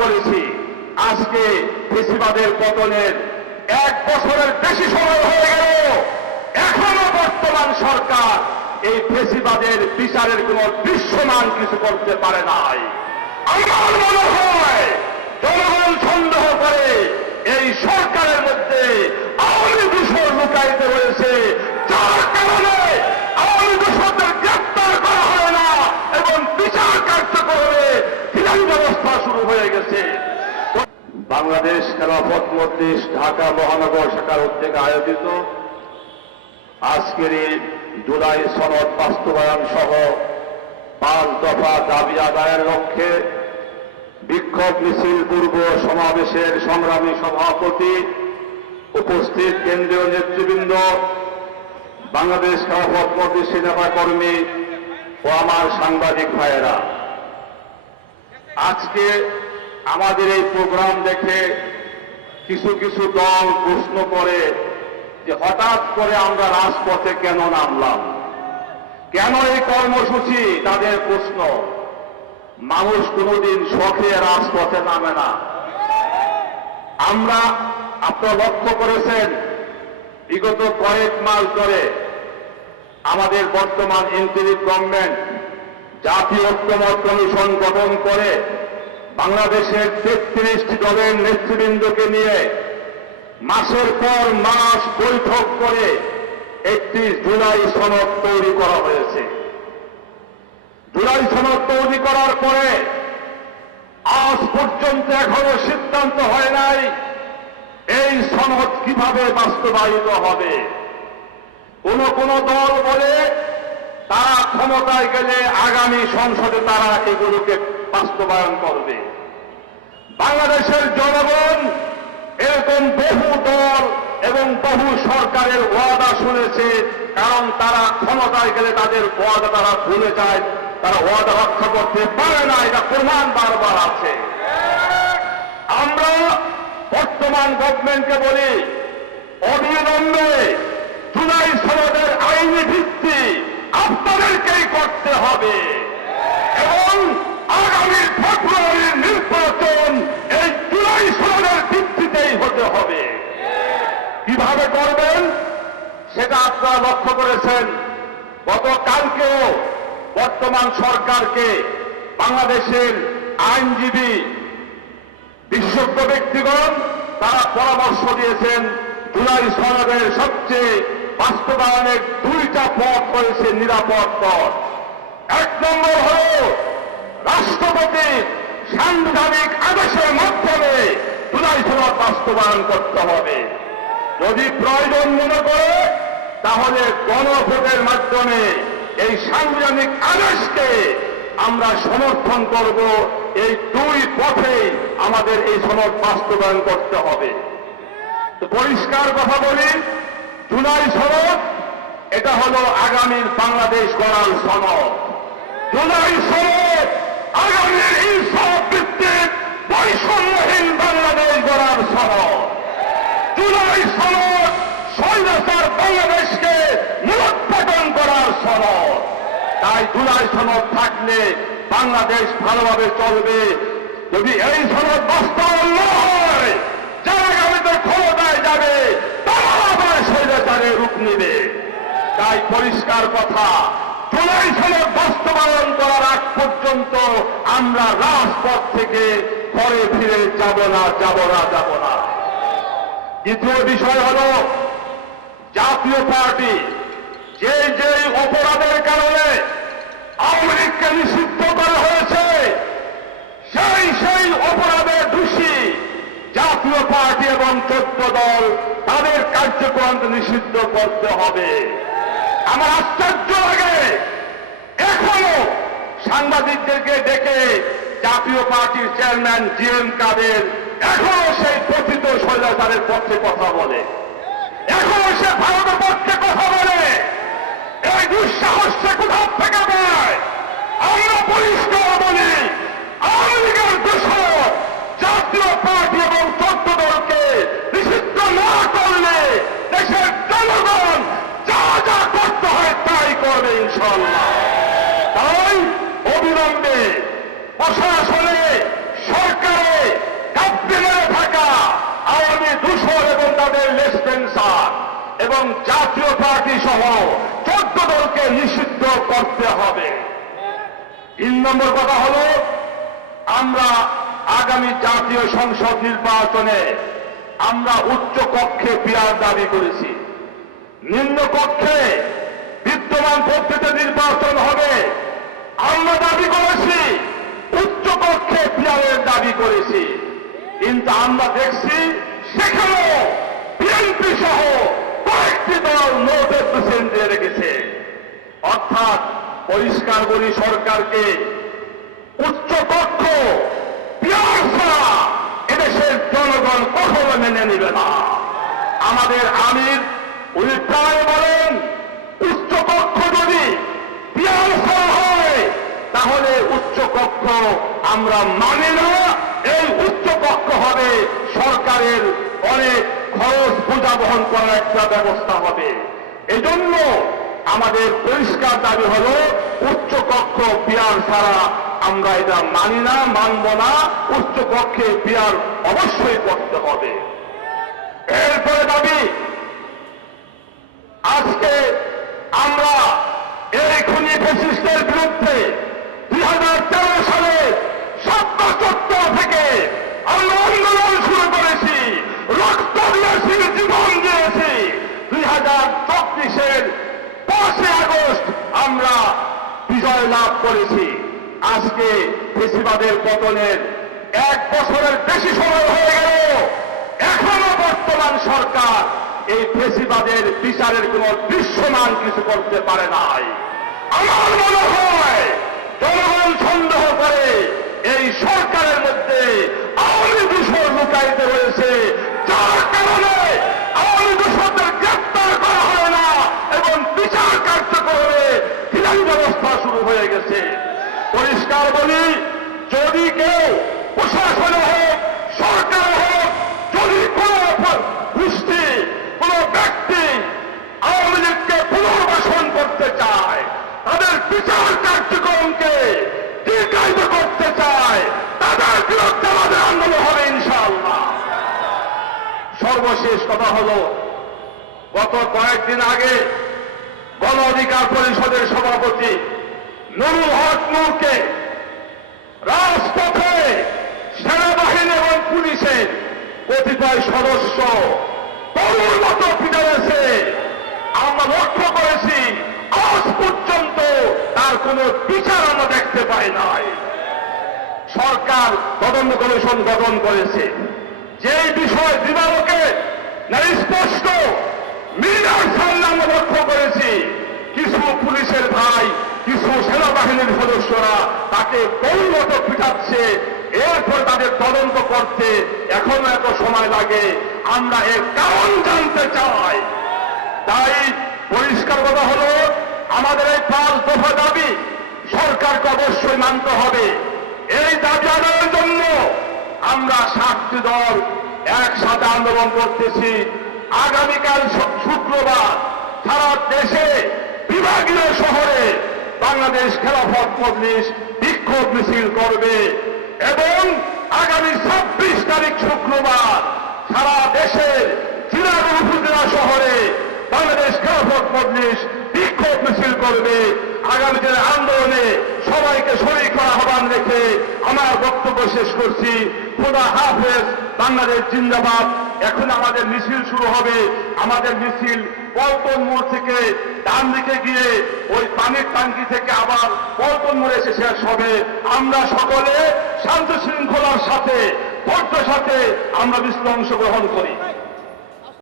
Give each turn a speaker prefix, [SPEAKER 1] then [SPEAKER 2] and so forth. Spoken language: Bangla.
[SPEAKER 1] করেছি। আজকে ফেসিবাদের পতনের এক বছরের বেশি সময় হয়ে গেল। এখনও বর্তমান সরকার এই ফেসিবাদের বিচারের কোন দৃশ্যমান কিছু করতে পারে নাই। আমার মনে হয় জনগণ সন্দেহ করে এই সরকারের মধ্যে আওয়ামী বিষয় লুকাইতে রয়েছে, যার কারণে আওয়ামী দূষণদের গ্রেপ্তার করা হয় না এবং বিচার কার্যক্রমে ফিরাই ব্যবস্থা শুরু হয়ে গেছে বাংলাদেশ খেলাফত মজলিস ঢাকা মহানগর শাখার উদ্যোগে আয়োজিত। আজকের এই জুলাই সনদ বাস্তবায়ন সহ পাঁচ দফা দাবি আদায়ের লক্ষ্যে বিক্ষোভ মিছিল পূর্ব সমাবেশের সংগ্রামী সভাপতি, উপস্থিত কেন্দ্রীয় নেতৃবৃন্দ, বাংলাদেশ খেলাফত মজলিস নেতা কর্মী ও আমার সাংবাদিক ভাইয়েরা। আজকে আমাদের এই প্রোগ্রাম দেখে কিছু কিছু দল প্রশ্ন করে যে হঠাৎ করে আমরা রাজপথে কেন নামলাম? কেন এই কর্মসূচি? তাদের প্রশ্ন, মানুষ কোনোদিন শখে রাজপথে নামে না। আমরা, আপনারা লক্ষ্য করেছেন, বিগত কয়েক মাস ধরে আমাদের বর্তমান ইন্টারিম গভর্নমেন্ট জাতীয় ঐক্যমত কমিশন গঠন করে বাংলাদেশের তেত্রিশটি দলের নেতৃবৃন্দকে নিয়ে মাসের পর মাস বৈঠক করে একটি জুলাই সনদ তৈরি করা হয়েছে। জুলাই সনদ তৈরি করার পরে আজ পর্যন্ত এখনও সিদ্ধান্ত হয় নাই এই সনদ কীভাবে বাস্তবায়িত হবে। কোন কোন দল বলে তারা ক্ষমতায় গেলে আগামী সংসদে তারা এগুলোকে বাস্তবায়ন করবে। বাংলাদেশের জনগণ এরকম বহু দল এবং বহু সরকারের ওয়াদা শুনেছে, কারণ তারা ক্ষমতায় গেলে তাদের ওয়াদা তারা ভুলে যায়, তারা ওয়াদা রক্ষা করতে পারে না, এটা প্রমাণ বারবার আছে। আমরা বর্তমান গভর্নমেন্টকে বলি, অবিলম্বে জুলাই সনদের আইনি ভিত্তি আপনাদেরকেই করতে হবে। এবং আগামী ফেব্রুয়ারির নির্বাচন এই জুলাই সনদের ভিত্তিতেই হতে হবে কীভাবে করবেন সেটা আপনারা লক্ষ্য করেছেন। গতকালকেও বর্তমান সরকারকে বাংলাদেশের আইনজীবী বিশ্বজ্ঞ ব্যক্তিগণ তারা পরামর্শ দিয়েছেন, জুলাই সনদের সবচেয়ে বাস্তবায়নের দুইটা পথ রয়েছে নিরাপদ পথ। এক নম্বর হল রাষ্ট্রপতি সাংবিধানিক আদেশের মাধ্যমে জুলাই সনদ বাস্তবায়ন করতে হবে। যদি প্রয়োজন মনে করে তাহলে গণভোটের মাধ্যমে এই সাংবিধানিক আদেশকে আমরা সমর্থন করব, এই দুই পথে আমাদের এই সনদ বাস্তবায়ন করতে হবে। পরিষ্কার কথা বলি, জুলাই সনদ, এটা হলো আগামীর বাংলাদেশ গড়ার সনদ। জুলাই সনদ, আগামীর ইনসাফ ভিত্তিক বৈষম্যহীন বাংলাদেশ গড়ার সনদ। জুলাই সনদ স্বৈরাচার বাংলাদেশকে মূলোৎপাদন করার সনদ। তাই জুলাই সনদ থাকলে বাংলাদেশ ভালোভাবে চলবে। যদি এই সনদ বাস্তবায়ন হয় যারা আগামীতে ক্ষমতায় যাবে তারা আবার স্বৈরাচারের রূপ নেবে। তাই পরিষ্কার কথা জুলাই সনদ বাস্তবায়ন করার আগ পর্যন্ত আমরা রাজপথ থেকে ঘরে ফিরে যাব না যাব না যাব না। দ্বিতীয় বিষয় হল জাতীয় পার্টি যে যে অপরাধের কারণে আওয়ামী নিষিদ্ধ করা হয়েছে, সেই সেই অপরাধের দোষী জাতীয় পার্টি এবং চোদ্দ দল, তাদের কার্যক্রম নিষিদ্ধ করতে হবে। আমার আশ্চর্য লাগে, এখনও সাংবাদিকদেরকে ডেকে জাতীয় পার্টির চেয়ারম্যান জি এম কাদের এখনও সেই কথিত স্বৈরাচারের পক্ষে কথা বলে। এখনও সে ভারতের পক্ষে কথা বলে। এই দুঃসাহস সে কোথাও থেকে পায় আমরা পরিষ্কার বলি আওয়ামী লীগের দোষক জাতীয় পার্টি এবং চোদ্দ দলকে নিষিদ্ধ না করলে দেশের জনগণ যা যা করতে হয় তাই করবে ইনশাল্লাহ তাই অবিলম্বে প্রশাসনে এবং জাতীয় পার্টি সহ চোদ্দ দলকে নিষিদ্ধ করতে হবে। তিন নম্বর কথা হলো, আমরা আগামী জাতীয় সংসদ নির্বাচনে আমরা উচ্চ কক্ষে পিয়ার দাবি করেছি। নিম্ন কক্ষে বিদ্যমান পদ্ধতিতে নির্বাচন হবে। আমরা দাবি করেছি, উচ্চ কক্ষে পিয়ারের দাবি করেছি। কিন্তু আমরা দেখছি সেখানেও বিএনপি সহ কয়েকটি দল নোটের পেশেন্ট দিয়ে রেখেছে। অর্থাৎ পরিষ্কার বলি সরকারকে উচ্চ ছাড়া এদেশের জনগণ কখনো মেনে নেবে না। আমাদের আমির উনি প্রায় বলেন, উচ্চ কক্ষ যদি পিয়ার হয়, তাহলে উচ্চ কক্ষ আমরা মানি না, এই উচ্চ কক্ষ হবে সরকারের অনেক বোঝা বহন করার একটা ব্যবস্থা হবে। এজন্য আমাদের পরিষ্কার দাবি হলো, উচ্চ কক্ষ পিয়ার ছাড়া আমরা এটা মানি না, মানব না, উচ্চ কক্ষে পিয়ার অবশ্যই করতে হবে। এরপরে দাবি, আজকে আমরা এই খুনি ফেসিস্টের বিরুদ্ধে দুই হাজার তেরো সালে সত্তর চত্বর থেকে আমরা আন্দোলন শুরু করেছি রক্ত দিয়েছি জীবন দিয়েছি দুই হাজার চব্বিশের পাঁচই আগস্ট আমরা বিজয় লাভ করেছি। আজকে ফেসিবাদের পতনের এক বছরের বেশি সময় হয়ে গেল। এখনও বর্তমান সরকার এই ফেসিবাদের বিচারের কোন দৃশ্যমান কিছু করতে পারে নাই। আমার মনে হয় জনগণ সন্দেহ করে এই সরকারের মধ্যে আওয়ামী দূষণ লুকাইতে রয়েছে। বলি, যদি কেউ প্রশাসনে হোক, সরকার হোক, যদি কোন গোষ্ঠী, কোন ব্যক্তি আওয়ামী লীগকে পুনর্বাসন করতে চায়, তাদের বিচার কার্যক্রমকে দীর্ঘায়িত করতে চায়, তাদের বিরুদ্ধে আমাদের আন্দোলন হবে ইনশাআল্লাহ। সর্বশেষ কথা হলো, গত কয়েকদিন আগে গণ অধিকার পরিষদের সভাপতি নুরুল হক নূরকে রাজপথে, সেনাবাহিনী এবং পুলিশের কতিপয় সদস্য তরুর মতো পিটারেছে আমরা লক্ষ্য করেছি, আজ পর্যন্ত তার কোনো বিচার আমরা দেখতে পাই নাই। সরকার তদন্ত কমিশন গঠন করেছে। যে বিষয় না স্পষ্ট মিডিয়ার সামনে আমরা লক্ষ্য করেছি কিছু পুলিশের ভাই কিছু সেনাবাহিনীর সদস্যরা তাকে কোন মতো পিঠাচ্ছে এরপর তাদের তদন্ত করতে এখনও এত সময় লাগে। আমরা এর কারণ জানতে চাই। তাই পরিষ্কার কথা হলো, আমাদের এই পাঁচ দফা দাবি সরকারকে অবশ্যই মানতে হবে। এই দাবি আদায়ের জন্য আমরা সাতটি দল একসাথে আন্দোলন করতেছি। আগামীকাল শুক্রবার সারা দেশে বিভাগীয় শহরে বাংলাদেশ খেলাফত মজলিস বিক্ষোভ মিছিল করবে এবং আগামী ছাব্বিশ তারিখ শুক্রবার সারা দেশের জেলার উপজেলা শহরে বাংলাদেশ খেলাফত মজলিস বিক্ষোভ মিছিল করবে। আগামী দিনের আন্দোলনে সবাইকে শরীর করা আহ্বান রেখে আমার বক্তব্য শেষ করছি। খোদা হাফেজ, বাংলাদেশ জিন্দাবাদ। এখন আমাদের মিছিল শুরু হবে। আমাদের মিছিল পল্টন মোড় থেকে ডান দিকে গিয়ে ওই পানির টাঙ্কি থেকে আবার পল্টন মোড় এসে শেষ হবে। আমরা সকলে শান্ত শৃঙ্খলার সাথে ভোটের সাথে আমরা বিশ্ব অংশগ্রহণ করি।